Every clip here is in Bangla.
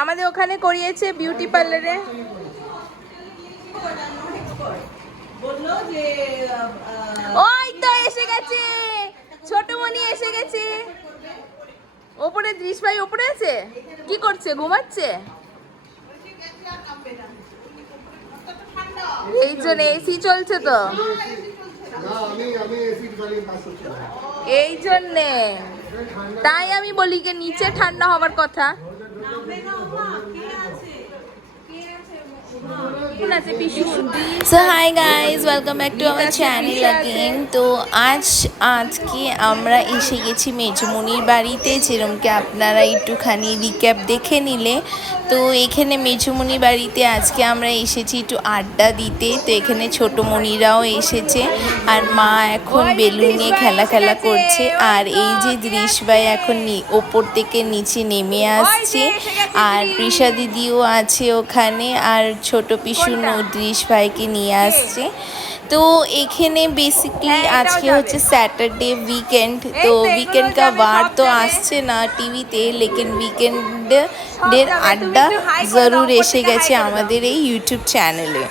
আমাদের ওখানে করিয়েছে বিউটি পার্লারে। ওই তো এসে গেছে, ছোট মনি এসে গেছে। ওপরে দৃশ ভাই ওপরে আছে, কি করছে? ঘুমাচ্ছে। এই জন্য এসি চলছে তো, এই জন্যে। তাই আমি বলি যে নিচে ঠান্ডা হবার কথা। So hi guys, welcome back to our channel again. তো আজকে আমরা এসে গেছি মেজমনির বাড়িতে, যেরকমকে আপনারা একটুখানি রিক্যাপ দেখে নিলে। তো এখানে মেজমনির বাড়িতে আজকে আমরা এসেছি একটু আড্ডা দিতে। তো এখানে ছোট মনিরাও এসেছে, আর মা এখন বেলুন নিয়ে খেলা করছে। আর এই যে দৃশ ভাই এখন ওপর থেকে নিচে নেমে আসছে, আর পৃষা দিদিও আছে ওখানে, আর ছোট পিসু দৃশ ভাইকে নিয়ে আসছে। তো এখানে বেসিকলি আজকে হচ্ছে স্যাটারডে উইকেন্ড। তো উইকেন্ড কা বার তো আসছে না টিভিতে, লেকিন উইকেন্ডের আড্ডা জরুর এসে গেছে আমাদের এই ইউটিউব চ্যানেলে।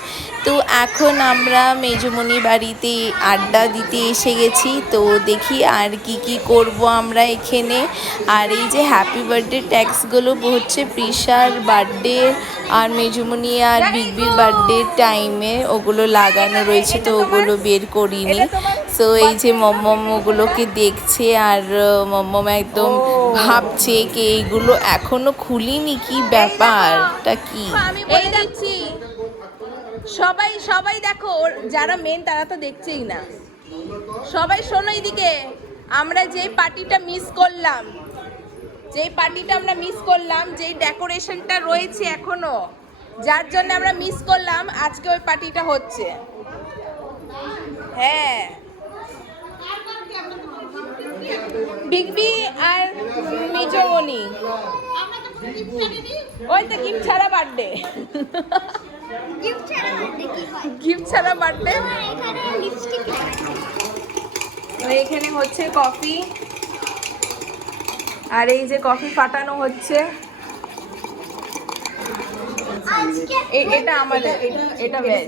তো এখন আমরা মেজমনির বাড়িতে আড্ডা দিতে এসে গেছি। তো দেখি আর কি করব আমরা এখানে। আর এই যে হ্যাপি বার্থডে ট্যাক্সগুলো হচ্ছে পৃষার বার্থডে আর মেজমনি আর বিগবির বার্থডে টাইমে ওগুলো লাগানো রয়েছে, তো ওগুলো বের করিনি। সো এই যে মম্মম ওগুলোকে দেখছে, আর মম্মম একদম ভাবছে কি এইগুলো এখনো খুলিনি, কি ব্যাপারটা কি। এই দেখছি সবাই দেখো, যারা মেন তারা তো দেখছেই না। সবাই শোনো এইদিকে, আমরা যেই পার্টিটা মিস করলাম, যেই ডেকোরেশনটা রয়েছে এখনো, যার জন্য আমরা মিস করলাম, আজকে ওই পার্টিটা হচ্ছে। হ্যাঁ, বিগবি আর মেজমনি। ওই তো গিফট ছাড়া বার্থডে, গিফট ছাড়া বার্থডে। এখানে হচ্ছে কফি, আর এই যে কফি ফাটানো হচ্ছে। এটা আমাদের, এটা ভেজ,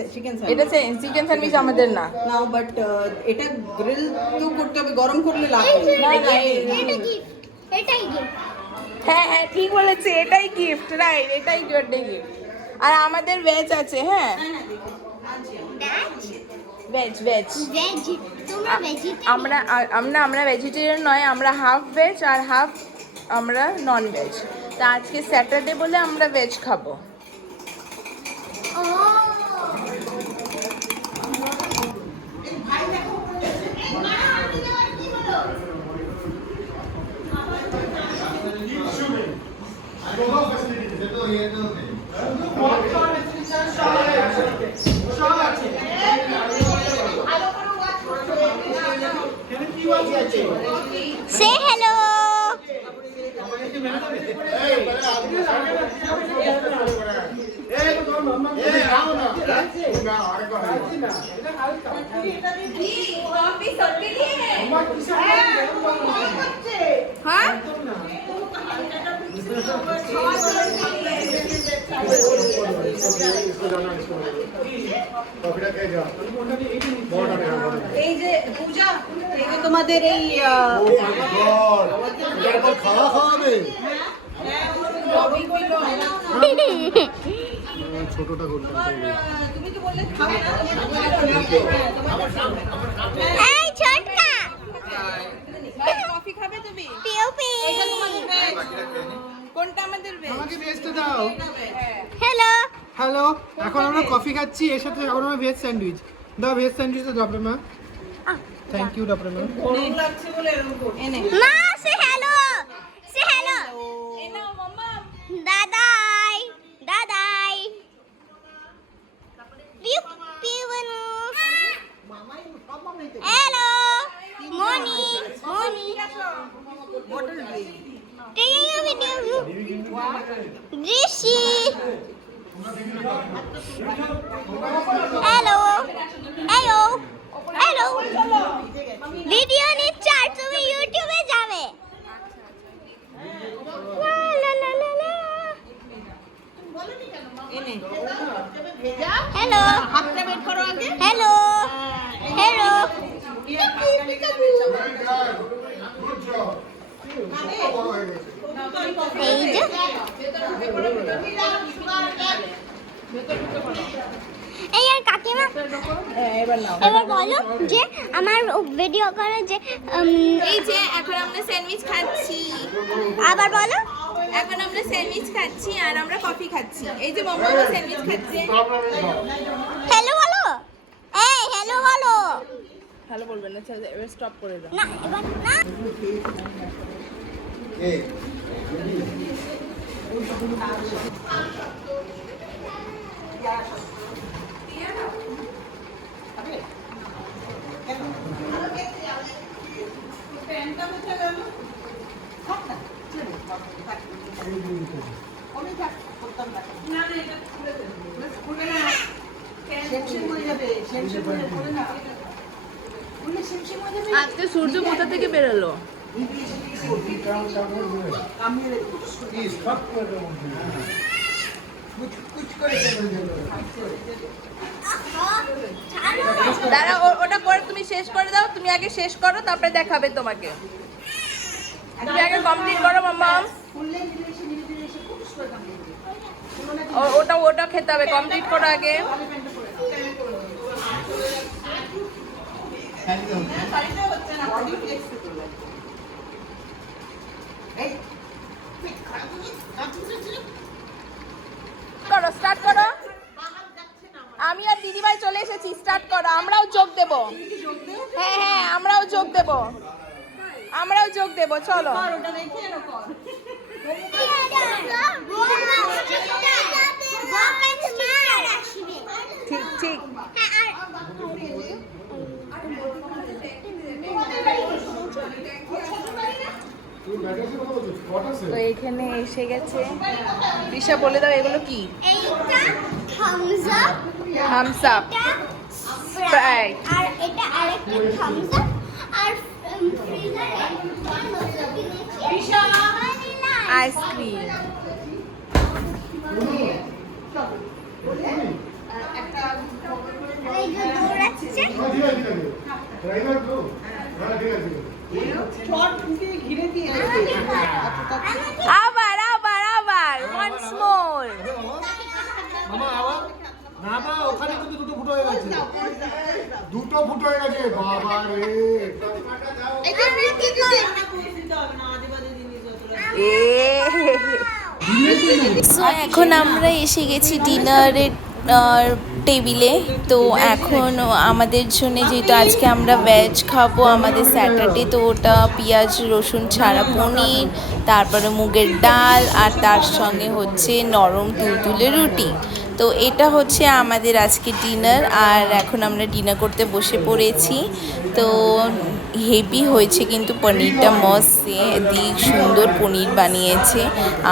এটা চিকেন স্যান্ডউইচ আমাদের না, বাট এটা গ্রিল তো করতে হবে, গরম করলে লাগবে। হ্যাঁ ঠিক বলেছে, এটাই গিফট, রাইট, এটাই বার্থডে গিফট। আর আমাদের ভেজ আছে। হ্যাঁ, ভেজ আমরা ভেজিটেরিয়ান নয়, আমরা হাফ ভেজ আর হাফ আমরা নন ভেজ। তা আজকে স্যাটারডে বলে আমরা ভেজ খাবো। Say hello. हाँ? এই যে পূজা, এই যে তোমাদের এই খাওয়া খাওয়াবে ছোটটা করতে তুমি তো বললে খাবে না, এই ছোটকা কফি খাবে তুমি? পিউপি কোনটা আমাদের ভেজ? আমাকে ভেজটা দাও। হ্যালো হ্যালো, এখন আমরা কফি খাচ্ছি, এর সাথে এখন আমরা ভেজ স্যান্ডউইচ দাও। ভেজ স্যান্ডউইচ দাও মা। থ্যাংক ইউ ডক্টর মা। গরম লাগছে বলে এরকম করছে। এনে মা সে হ্যালো এ নাও মাম্মা। দাদাই পিউ পিউনু hello Moni taking a video Rishi hello video নিচ্ছে আর তুমি ইউটিউবে যাবে হ্যালো হাতটা বের করো আগে। হ্যালো হ্যালো এই যে এই আর কাকিমা এবার বলো যে আমার ভিডিও করে যে এই যে এখন আমরা স্যান্ডউইচ খাচ্ছি, আবার বলো এখন আমরা স্যান্ডউইচ খাচ্ছি আর আমরা কফি খাচ্ছি। এই যে মোমো স্যান্ডউইচ খাচ্ছে। হ্যালো বলো এই হ্যালো বলো ভালো বলবেন না, চল এবার স্টপ করে দাও। না এবার না আজকে সূর্য কোথা থেকে বেরোলো? দাঁড়া, ওটা করে তুমি শেষ করে দাও। তুমি আগে শেষ করো, তারপরে দেখাবে তোমাকে। তুমি আগে কমপ্লিট করো মাম্মা। ওটা খেতে হবে, কমপ্লিট করো আগে। করো, স্টার্ট করো। আমি আর দিদিভাই চলে এসেছি, স্টার্ট করো। আমরাও যোগ দেব। হ্যাঁ হ্যাঁ, আমরাও যোগ দেব, আমরাও যোগ দেব। চলো ঠিক ঠিক। তো এখানে এসে গেছে। রিশা বলে দাও এগুলো কি? এইটা Thums Up Thums Up, Sprite, আর এটা আরেকটা থামস আপ আর ফ্রিজারে আইসক্রিম। এই যে দৌড়াচ্ছে আবার আবার আবার once more। মামা আবার না না, ওখানে কিন্তু দুটো ফুটো হয়ে গেছে, দুটো ফুটো হয়ে গেছে। বাবা রে, সো এখন আমরা এসে গেছি ডিনারের টেবিলে। তো এখন আমাদের জন্য, যেহেতু আজকে আমরা ভেজ খাবো, আমাদের স্যাটারডে, তো ওটা পেঁয়াজ রসুন ছাড়া পনির, তারপরে মুগের ডাল, আর তার সঙ্গে হচ্ছে নরম তুলতুলে রুটি। তো এটা হচ্ছে আমাদের আজকে ডিনার। আর এখন আমরা ডিনার করতে বসে পড়েছি। তো হেভি হয়েছে কিন্তু পনিরটা, মস্ত দিক সুন্দর পনির বানিয়েছে,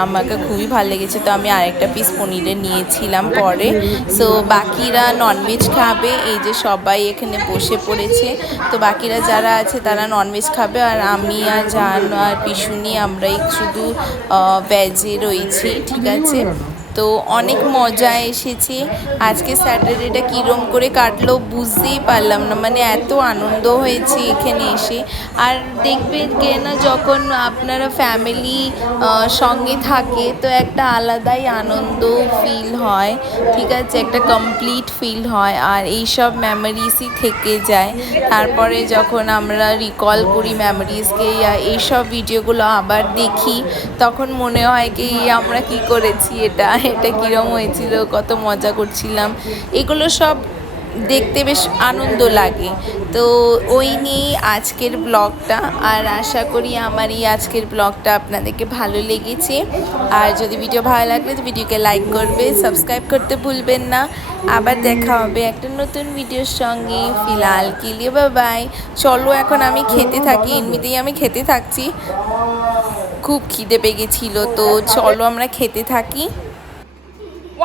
আমাকে খুবই ভালো লেগেছে। তো আমি আরেকটা পিস পনিরের নিয়েছিলাম পরে। সো বাকিরা ননভেজ খাবে, এই যে সবাই এখানে বসে পড়েছে। তো বাকিরা যারা আছে তারা ননভেজ খাবে, আর আমি আর জান আর পিসুনি আমরাই শুধু ভেজে রয়েছি, ঠিক আছে। তো অনেক মজা এসেছে। আজকে স্যাটারডেটা কীরম করে কাটলো বুঝতেই পারলাম না, মানে এত আনন্দ হয়েছে এখানে এসে। আর দেখবেন কেন, যখন আপনারা ফ্যামিলি সঙ্গে থাকে তো একটা আলাদাই আনন্দ ফিল হয়, ঠিক আছে, একটা কমপ্লিট ফিল হয়, আর এইসব মেমোরিজই থেকে যায়। তারপরে যখন আমরা রিকল করি মেমোরিজকে, এইসব ভিডিওগুলো আবার দেখি, তখন মনে হয় কি আমরা কি করেছি, এটা কীরকম হয়েছিল, কত মজা করছিলাম, এগুলো সব দেখতে বেশ আনন্দ লাগে। তো ওই নিয়েই আজকের ব্লগটা। আর আশা করি আমার এই আজকের ব্লগটা আপনাদেরকে ভালো লেগেছে। আর যদি ভিডিও ভালো লাগলে তো ভিডিওকে লাইক করবে, সাবস্ক্রাইব করতে ভুলবেন না। আবার দেখা হবে একটা নতুন ভিডিওর সঙ্গে। ফিলহাল के लिए বাই বাই। চলো এখন আমি খেতে থাকি, এমনিতেই আমি খেতে থাকছি, খুব খিদে পেয়ে গেছিলো। তো চলো আমরা খেতে থাকি।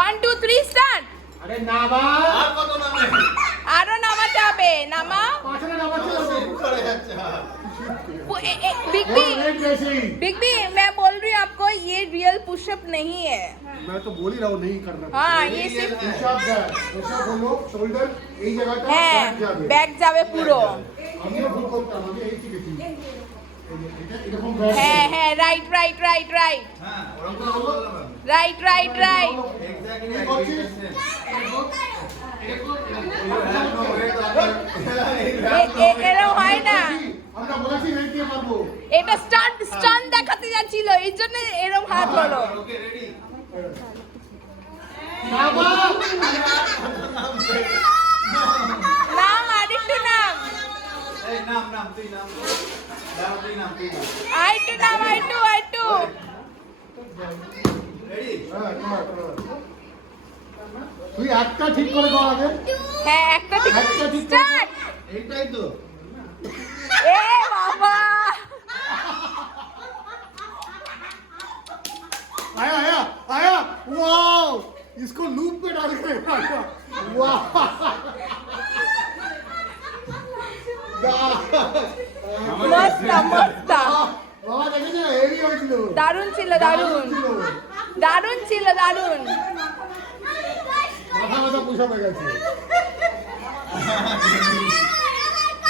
1 2 3 স্টার্ট। আরে না বা, আর কত নামে, আরো নামাতে হবে, নামাও। পাছনে নামাতে হবে। बिग बी, बिग बी, मैं बोल रही हूँ आपको, ये रियल पुशअप नहीं है। मैं तो बोल ही रहा हूँ नहीं करना। हाँ ये सिर्फ ऐसा बोलो শোল্ডার এই জায়গাটা হ্যাঁ ব্যাক যাবে। ব্যাক যাবে পুরো। আমিও ভুল করতাম, আমি এই শিখেছি। এরকম ব্যাক হ্যাঁ হ্যাঁ রাইট রাইট রাইট রাইট হ্যাঁ ওরকম করে বললাম আমি রাইট রাইট রাইট। এক্স্যাক্টলি এই করছিস? এরকম হয় না, আমরা বলেছি রেট দিয়ে পারবো। এটা স্টান্ট স্টান্ট দেখাতে যাচ্ছিল এই জন্য এরকম হাত হলো। ওকে রেডি নাম আরেকটু নাম এই নাম নাম তুই নাম দাও তুই নাম আরেকটু নাম আরেকটু আরেকটু। রেডি হ্যাঁ কর। তুই একটা ঠিক করে কর আগে। হ্যাঁ একটা ঠিক একটা ঠিক করে। স্টার্ট। এইটাই তো এ বাবা आया आया आया वाओ इसको लूप पे डाल के वाह মস্ত মস্ত বাবা দেখেছো হেভি হয়েছিল দারুণ ছিল দারুণ দারুণ ছিল দারুণ। মাথা মাথা পুষা হয়ে গেছে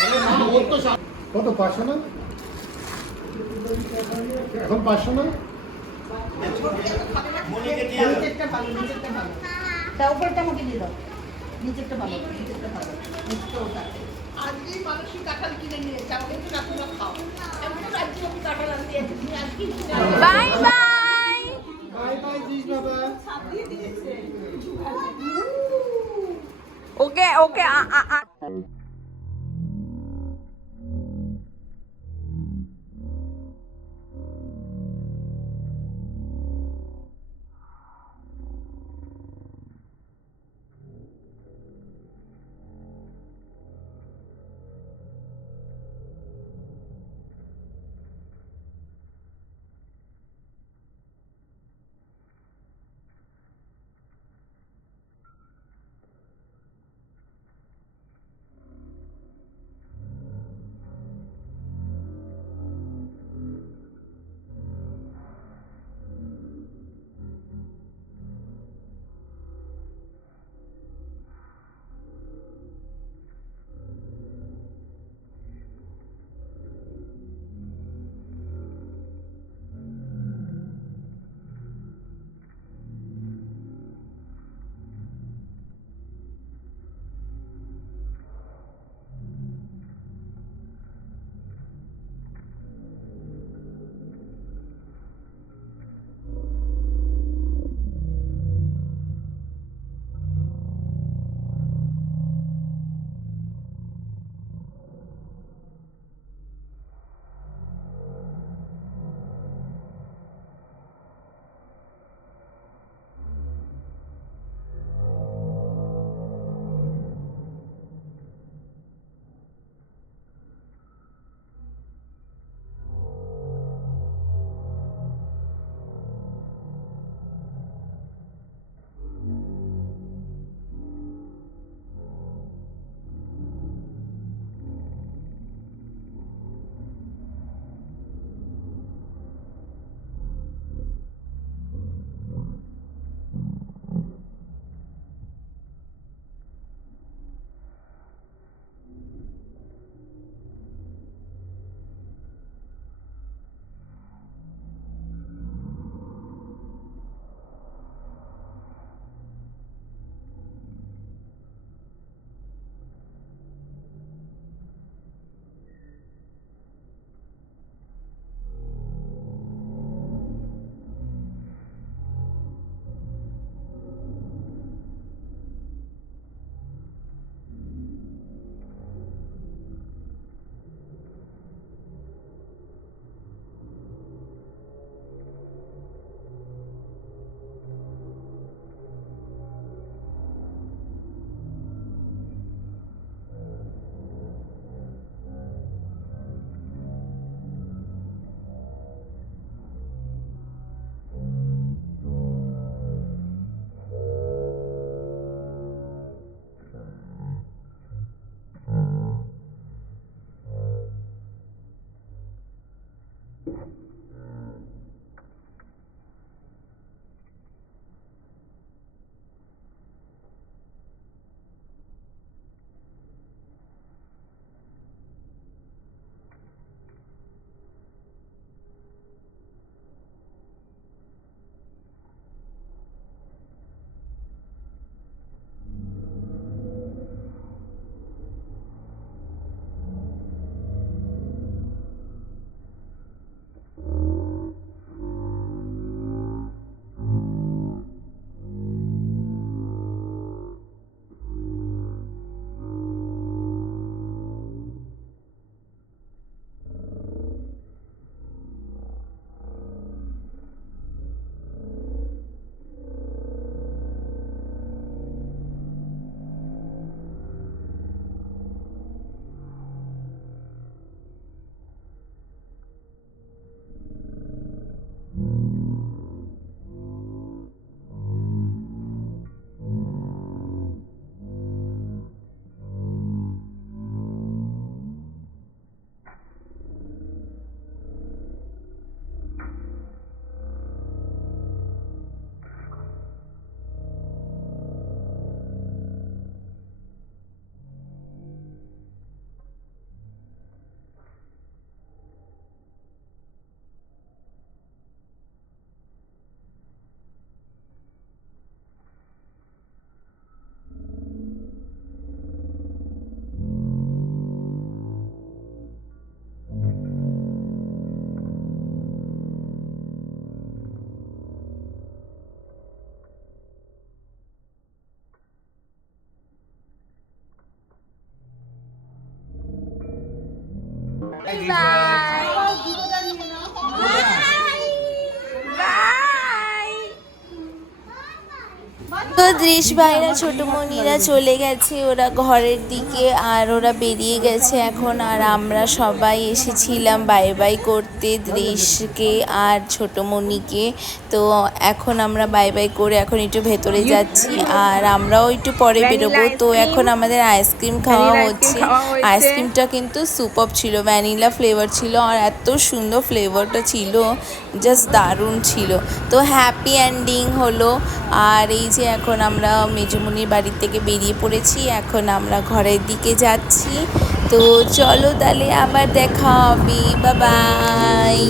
আরে না ওর তো কত 500 না এখন 500 না নিচেরটা ভালো, নিচেরটা ভালো। তা উপরটা আমাকে দিয়ে দাও। নিচেরটা ভালো, নিচেরটা ভালো। নিচেরটা ওটা। আজকেই মানুষই কাঁঠাল কিনে নিয়েছে, আমাকে একটু কাঁঠাল খাও। এমন রাজ্যে আমি কাঁঠাল আনতে যাচ্ছি, তুমি আজকেই কিনে আনো। Bye bye. বাই বাই জিস বাবা ওকে ওকে তো দৃশ ভাইরা ছোটমণিরা চলে গেছে ওরা ঘরের দিকে, আর ওরা বেরিয়ে গেছে এখন। আর আমরা সবাই এসেছিলাম বাই বাই করতে দৃশকে আর ছোটমণিকে। তো এখন আমরা বাই বাই করে এখন একটু ভেতরে যাচ্ছি, আর আমরাও একটু পরে বেরোবো। তো এখন আমাদের আইসক্রিম খাওয়া হচ্ছে। আইসক্রিমটা কিন্তু সুপার ছিল, ভ্যানিলা ফ্লেভার ছিল, আর এত সুন্দর ফ্লেভারটা ছিল, জাস্ট দারুণ ছিল। তো হ্যাপি এন্ডিং হলো। আর এই যে এখন আমরা মেজুমনির বাড়ি থেকে বেরিয়ে পড়েছি, এখন আমরা ঘরের দিকে যাচ্ছি। তো চলো তাহলে আবার দেখা হবে, বাই বাই।